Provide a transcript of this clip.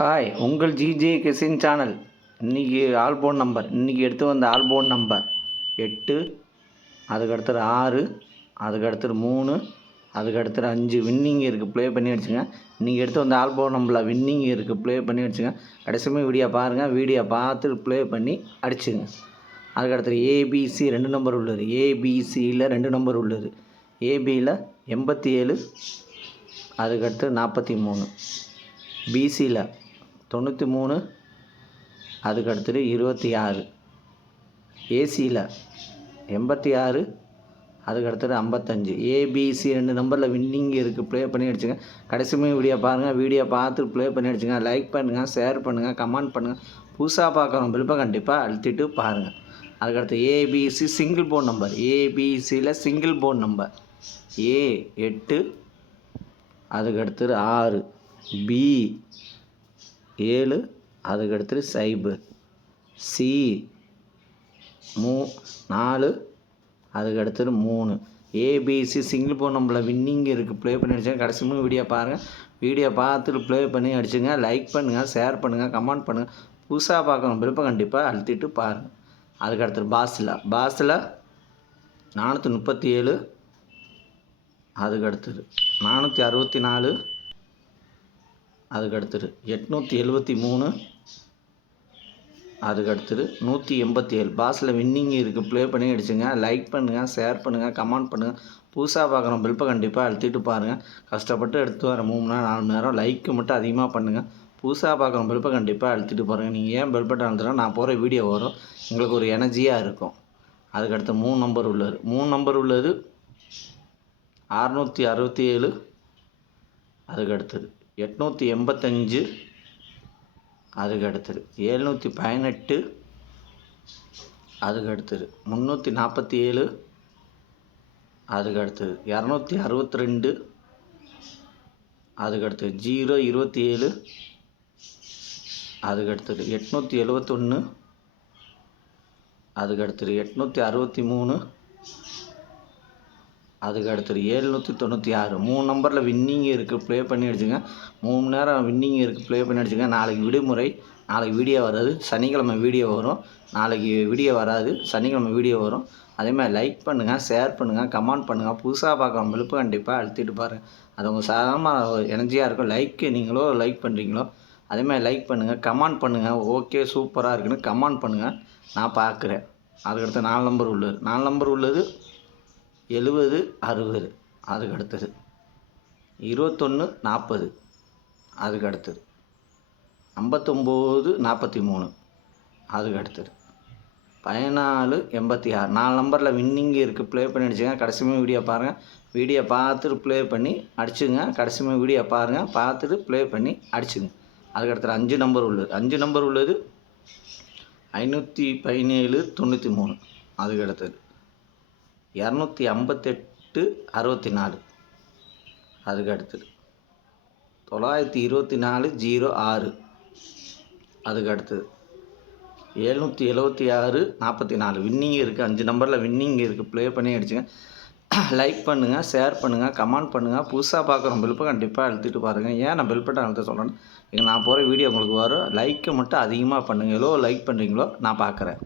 Hi உங்கள் GJ கிசின் channel இன்றைக்கி ஆல்போன் number இன்றைக்கி எடுத்து வந்த ஆல்போன் நம்பர் எட்டு அதுக்கடுத்தது ஆறு அதுக்கடுத்தது மூணு அதுக்கடுத்தது அஞ்சு. வின்னிங் இருக்குது ப்ளே பண்ணி வச்சுங்க இன்றைக்கி எடுத்து வந்த ஆல்போன் நம்பரில் வின்னிங் இருக்குது ப்ளே பண்ணி வச்சுங்க கடைசியுமே வீடியோ பாருங்கள் வீடியோ பார்த்து ப்ளே பண்ணி அடிச்சுங்க அதுக்கடுத்தது ஏபிசி ரெண்டு நம்பர் உள்ளது. ஏபிசியில் ரெண்டு நம்பர் உள்ளது. ஏபியில் எண்பத்தி ஏழு அதுக்கடுத்து நாற்பத்தி மூணு. பிசியில் தொண்ணூற்றி மூணு அதுக்கு அடுத்தது இருபத்தி ஆறு. ஏசியில் எண்பத்தி ஆறு அதுக்கு அடுத்தது ஐம்பத்தஞ்சு. ஏபிசி ரெண்டு நம்பரில் வின்னிங் இருக்குது ப்ளே பண்ணி அடிச்சுங்க. கடைசியுமே வீடியோ பாருங்கள் வீடியோ பார்த்து ப்ளே பண்ணி அடிச்சுங்க. லைக் பண்ணுங்கள் ஷேர் பண்ணுங்கள் கமெண்ட் பண்ணுங்கள் புதுசாக பார்க்குறோம் பில்பை கண்டிப்பாக அழுத்திட்டு பாருங்கள் அதுக்கடுத்து ஏபிசி சிங்கிள் போன் நம்பர் ஏபிசியில் சிங்கிள் போன் நம்பர் ஏ எட்டு அதுக்கடுத்தது ஆறு. பி ஏழு அதுக்கடுத்து சைபு. சி மூ நாலு அதுக்கு அடுத்தது மூணு. ஏபிசி சிங்கிள் போன் நம்மளை வின்னிங் இருக்குது ப்ளே பண்ணி அடிச்சுங்க. கடைசி மூணு வீடியோ பாருங்கள் வீடியோ பார்த்துட்டு ப்ளே பண்ணி அடிச்சுங்க. லைக் பண்ணுங்கள் ஷேர் பண்ணுங்கள் கமெண்ட் பண்ணுங்கள் புதுசாக பார்க்கணும். விருப்பம் கண்டிப்பாக அழுத்திட்டு பாருங்கள் அதுக்கு அடுத்தது பாஸில். பாஸில் நானூற்றி முப்பத்தி ஏழு அதுக்கு அடுத்தது நானூற்றி அறுபத்தி நாலு அதுக்கு அடுத்தது எட்நூற்றி எழுபத்தி மூணு. அதுக்கு அடுத்தது நூற்றி எண்பத்தி ஏழு. பாஸில் வின்னிங் இருக்குது ப்ளே பண்ணி அடிச்சுங்க. லைக் பண்ணுங்கள் ஷேர் பண்ணுங்கள் கமெண்ட் பண்ணுங்கள் புதுசாக பார்க்குறோம் பில்ப்பை கண்டிப்பாக அழுத்திட்டு பாருங்கள் கஷ்டப்பட்டு எடுத்து வர மூணு நேரம் நாலு மணி நேரம் லைக்கு மட்டும் அதிகமாக பண்ணுங்கள் புதுசாக பார்க்குறோம் பில்ப்பை கண்டிப்பாக அழுத்திட்டு பாருங்கள் நீங்கள் ஏன் பில்பட்டை பட்டன் அழுத்துனா நான் போகிற வீடியோ வரும். எங்களுக்கு ஒரு எனர்ஜியாக இருக்கும். அதுக்கடுத்து மூணு நம்பர் உள்ளது. மூணு நம்பர் உள்ளது. அறநூற்றி அறுபத்தி ஏழு. அதுக்கு அடுத்தது எட்நூற்றி எண்பத்தஞ்சு அதுக்கு அடுத்தது எழுநூற்றி பதினெட்டு அதுக்கு அடுத்தது முந்நூற்றி நாற்பத்தி ஏழு அதுக்கு அடுத்தது இரநூத்தி அறுபத்தி ரெண்டு அதுக்கு அடுத்தது ஜீரோ இருபத்தி ஏழு அதுக்கு அடுத்தது எட்நூற்றி எழுபத்தொன்று அதுக்கு அடுத்தது எட்நூற்றி அறுபத்தி மூணு அதுக்கு அடுத்தது ஏழ்நூற்றி தொண்ணூற்றி ஆறு மூணு நம்பரில் வின்னிங் இருக்குது ப்ளே பண்ணி அடிச்சுங்க. மூணு நேரம் வின்னிங் இருக்குது ப்ளே பண்ணி அடிச்சுங்க. நாளைக்கு விடுமுறை நாளைக்கு வீடியோ வராது. சனிக்கிழமை வீடியோ வரும். நாளைக்கு வீடியோ வராது. சனிக்கிழமை வீடியோ வரும். அதேமாதிரி லைக் பண்ணுங்கள் ஷேர் பண்ணுங்கள் கமெண்ட் பண்ணுங்கள் புதுசாக பார்க்காம விழுப்பு கண்டிப்பாக அழுத்திட்டு பாருங்கள் அது உங்கள் சாதாரணமாக எனர்ஜியாக இருக்கும். லைக்கு நீங்களோ லைக் பண்ணுறீங்களோ அதேமாதிரி லைக் பண்ணுங்கள் கமெண்ட் பண்ணுங்கள் ஓகே சூப்பராக இருக்குன்னு கமெண்ட் பண்ணுங்கள் நான் பார்க்குறேன். அதுக்கடுத்து நாலு நம்பர் உள்ளது. நாலு நம்பர் உள்ளது எழுபது அறுபது. அதுக்கு அடுத்தது இருபத்தொன்று நாற்பது. அதுக்கு அடுத்தது ஐம்பத்தொம்போது நாற்பத்தி மூணு அதுக்கு அடுத்தது பதினாலு எண்பத்தி ஆறு நாலு நம்பரில் வின்னிங் இருக்குது ப்ளே பண்ணி அடிச்சுங்க. கடைசியுமே வீடியோ பாருங்கள் வீடியோ பார்த்துட்டு ப்ளே பண்ணி அடிச்சுங்க. கடைசியுமே வீடியோ பாருங்கள் பார்த்துட்டு ப்ளே பண்ணி அடிச்சுங்க. அதுக்கடுத்து அஞ்சு நம்பர் உள்ளது. அஞ்சு நம்பர் உள்ளது. ஐநூற்றி பதினேழு தொண்ணூற்றி மூணு. அதுக்கு அடுத்தது இரநூத்தி ஐம்பத்தெட்டு அறுபத்தி நாலு அதுக்கு அடுத்தது. தொள்ளாயிரத்தி இருபத்தி நாலு ஜீரோ ஆறு. அதுக்கு அடுத்தது. எழுநூற்றி எழுபத்தி ஆறு நாற்பத்தி நாலு. வின்னிங் இருக்குது அஞ்சு நம்பரில் வின்னிங் இருக்குது ப்ளே பண்ணி அடிச்சுங்க. லைக் பண்ணுங்கள் ஷேர் பண்ணுங்கள் கமெண்ட் பண்ணுங்கள் புதுசாக பார்க்குறோம் பெல்ப்பை கண்டிப்பாக அழுத்திட்டு பாருங்கள் ஏன் நான் பெல் அழுத்த சொல்கிறேன் நான் போகிற வீடியோ உங்களுக்கு வரும். லைக்கை மட்டும் அதிகமாக பண்ணுங்கள் எவ்வளோ லைக் பண்ணுறீங்களோ நான் பார்க்குறேன்.